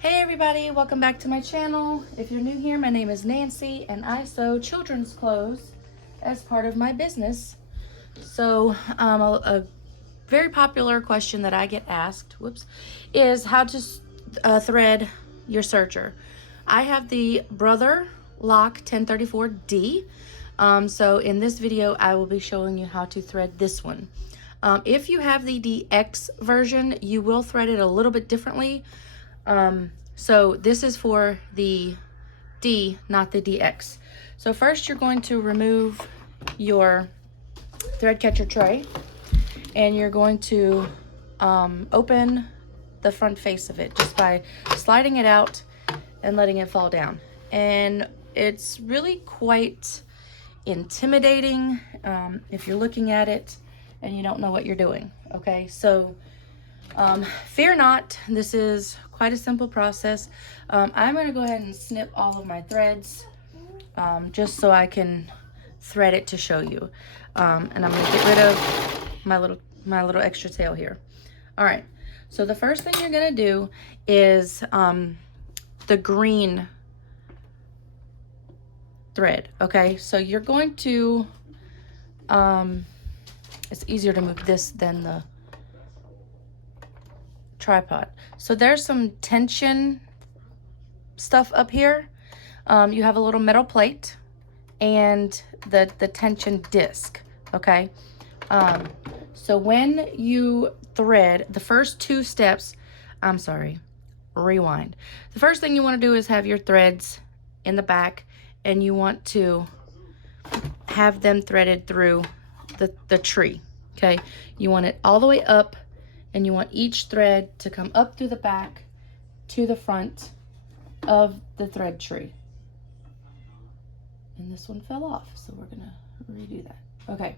Hey everybody, welcome back to my channel. If you're new here, my name is Nancy and I sew children's clothes as part of my business. So a very popular question that I get asked, is how to thread your serger. I have the Brother Lock 1034D. So in this video, I will be showing you how to thread this one. If you have the DX version, you will thread it a little bit differently. So this is for the D, not the DX. So first you're going to remove your thread catcher tray and you're going to open the front face of it just by sliding it out and letting it fall down. And it's really quite intimidating if you're looking at it and you don't know what you're doing. Okay, so fear not, this is quite a simple process. I'm going to go ahead and snip all of my threads just so I can thread it to show you. And I'm going to get rid of my little extra tail here. All right, so the first thing you're going to do is the green thread. Okay, so you're going to it's easier to move this than the tripod. So there's some tension stuff up here. You have a little metal plate and the tension disc. Okay, so when you thread the first two steps, rewind. The first thing you want to do is have your threads in the back and you want to have them threaded through the tree. Okay, you want it all the way up and you want each thread to come up through the back to the front of the thread tree. And this one fell off, so we're gonna redo that. Okay.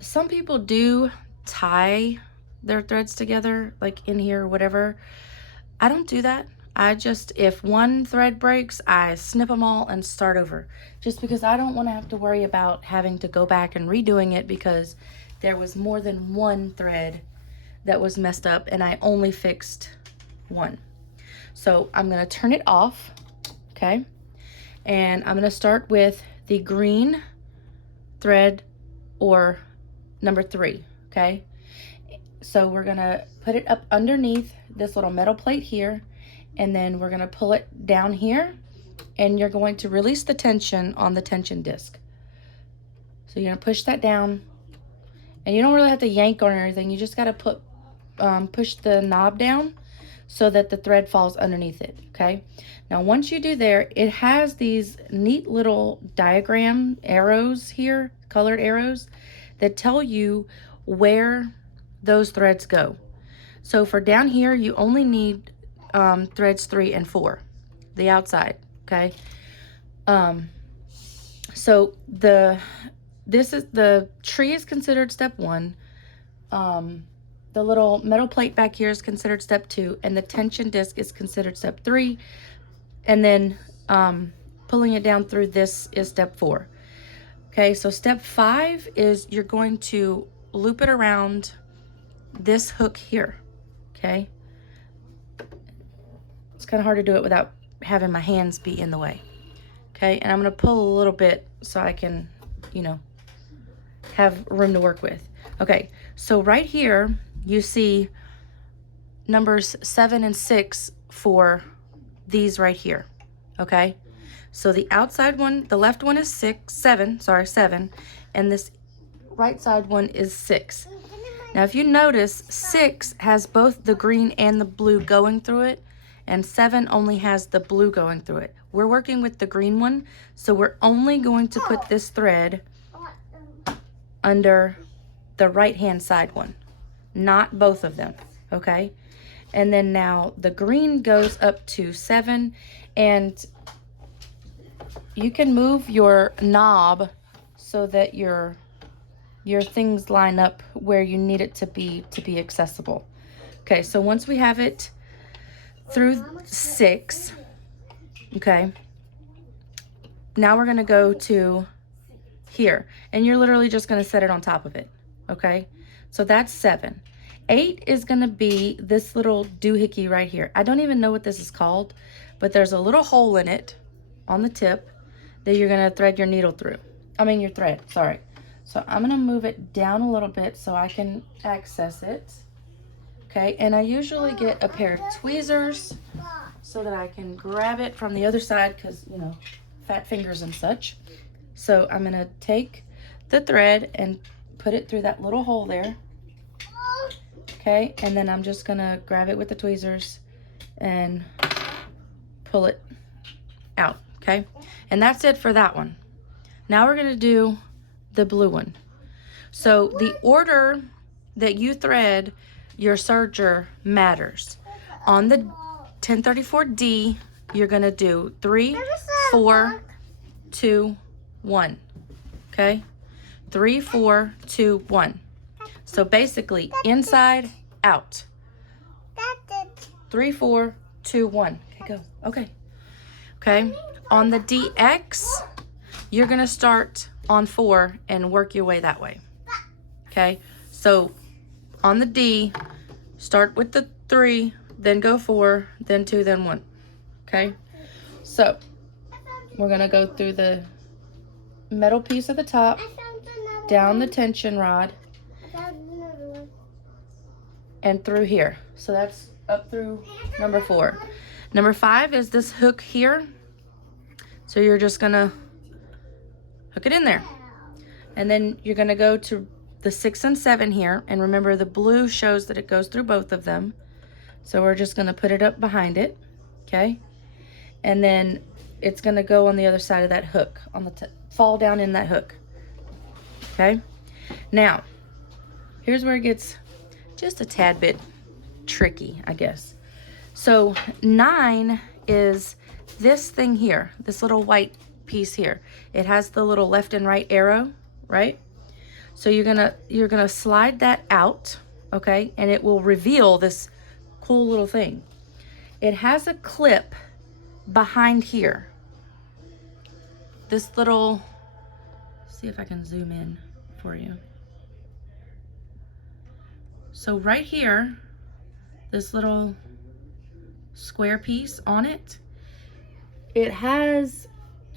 Some people do tie their threads together, like in here or whatever. I don't do that. I just, if one thread breaks, I snip them all and start over. Just because I don't want to have to worry about having to go back and redoing it because there was more than one thread that was messed up and I only fixed one. So I'm going to turn it off, okay? And I'm going to start with the green thread or number 3, okay? So we're going to put it up underneath this little metal plate here, and then we're going to pull it down here, and you're going to release the tension on the tension disc. So you're going to push that down. And you don't really have to yank on anything. You just got to push the knob down so that the thread falls underneath it, okay? Now, once you do there, it has these neat little diagram arrows here, colored arrows, that tell you where those threads go. So for down here, you only need threads 3 and 4, the outside, okay? So the tree is considered step 1. The little metal plate back here is considered step 2, and the tension disc is considered step 3. And then pulling it down through this is step 4. Okay, so step 5 is you're going to loop it around this hook here. Okay, it's kind of hard to do it without having my hands be in the way. Okay, and I'm going to pull a little bit so I can, you know, have room to work with. Okay, so right here you see numbers 7 and 6 for these right here. Okay, so the outside one, the left one is 7, and this right side one is 6. Now if you notice, 6 has both the green and the blue going through it, and 7 only has the blue going through it. We're working with the green one, so we're only going to put this thread under the right hand side one, not both of them, okay? And then now the green goes up to 7, and you can move your knob so that your things line up where you need it to be accessible. Okay, so once we have it through 6, okay, now we're gonna go to here, and you're literally just going to set it on top of it. Okay, so that's 7. 8 is gonna be this little doohickey right here. I don't even know what this is called, but there's a little hole in it on the tip that you're gonna thread your needle through. I mean your thread, sorry. So I'm gonna move it down a little bit so I can access it. Okay, and I usually get a pair of tweezers so that I can grab it from the other side because, you know, fat fingers and such. So I'm gonna take the thread and put it through that little hole there. Okay, and then I'm just gonna grab it with the tweezers and pull it out, okay? And that's it for that one. Now we're gonna do the blue one. So the order that you thread your serger matters. On the 1034D, you're gonna do 3, 4, 2, 1, okay? 3, 4, 2, 1. So basically, inside, out. 3, 4, 2, 1. Okay, go. Okay. Okay. On the DX, you're going to start on 4 and work your way that way. Okay. So on the D, start with the 3, then go 4, then 2, then 1. Okay. So we're going to go through the metal piece at the top, down the tension rod, and through here. So that's up through number 4. Number 5 is this hook here. So you're just gonna hook it in there. And then you're gonna go to the 6 and 7 here. And remember, the blue shows that it goes through both of them. So we're just gonna put it up behind it, okay? And then it's gonna go on the other side of that hook, on the fall down in that hook, okay? Now, here's where it gets just a tad bit tricky, I guess. So 9 is this thing here, this little white piece here. It has the little left and right arrow, right? So you're gonna slide that out, okay? And it will reveal this cool little thing. It has a clip behind here. This little, see if I can zoom in for you. So right here, this little square piece on it, it has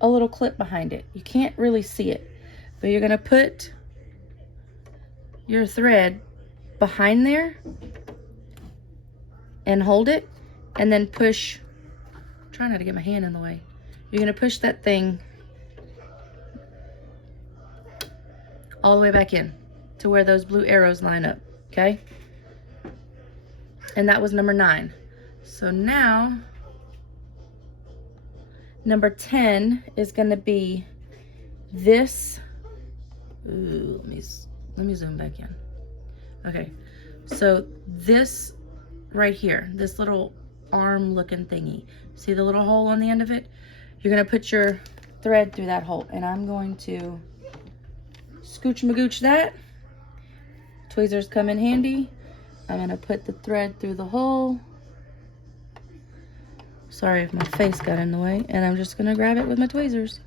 a little clip behind it. You can't really see it, but you're gonna put your thread behind there and hold it, and then push, try not to get my hand in the way. You're gonna push that thing all the way back in to where those blue arrows line up. Okay, and that was number 9. So now number 10 is going to be this. Ooh, let me zoom back in. Okay, so this right here, this little arm looking thingy, see the little hole on the end of it? You're going to put your thread through that hole, and I'm going to scooch magooch that. Tweezers come in handy. I'm gonna put the thread through the hole. Sorry if my face got in the way. And I'm just gonna grab it with my tweezers.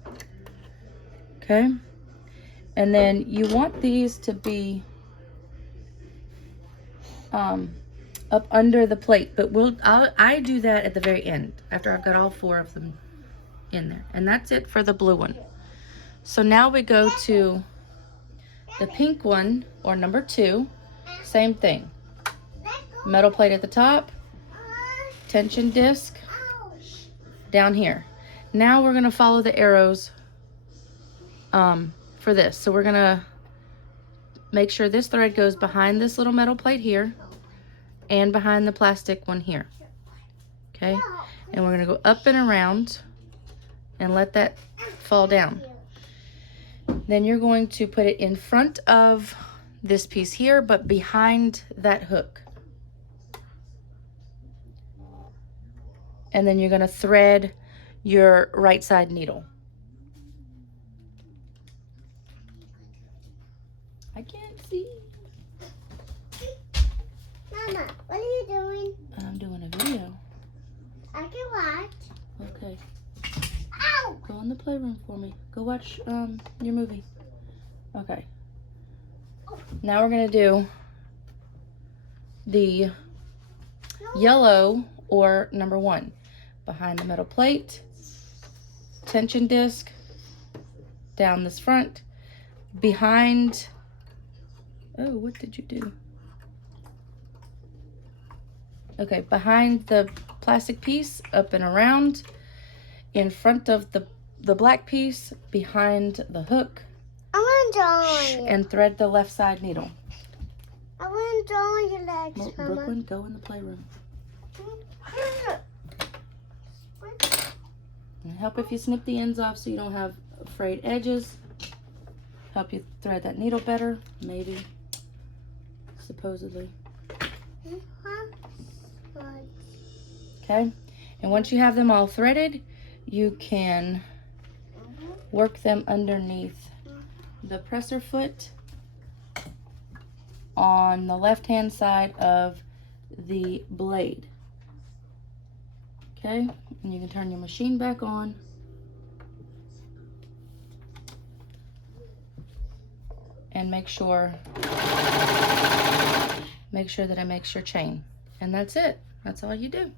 Okay. And then you want these to be up under the plate, but I do that at the very end after I've got all 4 of them in there. And that's it for the blue one. So now we go to the pink one, or number 2, same thing. Metal plate at the top, tension disc down here. Now we're gonna follow the arrows for this. So we're gonna make sure this thread goes behind this little metal plate here and behind the plastic one here. Okay, and we're gonna go up and around and let that fall down. Then you're going to put it in front of this piece here, but behind that hook. And then you're going to thread your right side needle. I can't see. Mama, what are you doing? I'm doing a video. I can watch. Okay. Ow! Go in the playroom for me. Go watch your movie. Okay. Now we're gonna do the yellow or number 1. Behind the metal plate, tension disc, down this front, behind, oh, what did you do? Okay, behind the plastic piece, up and around, in front of the black piece, behind the hook, I want to draw on you. and thread the left side needle. I want to draw on your legs, Well, Mama. Brooklyn, go in the playroom. And help if you snip the ends off so you don't have frayed edges. Help you thread that needle better, maybe, supposedly. Okay, and once you have them all threaded, you can work them underneath the presser foot on the left-hand side of the blade. Okay, and you can turn your machine back on. And make sure that it makes your chain. And that's it. That's all you do.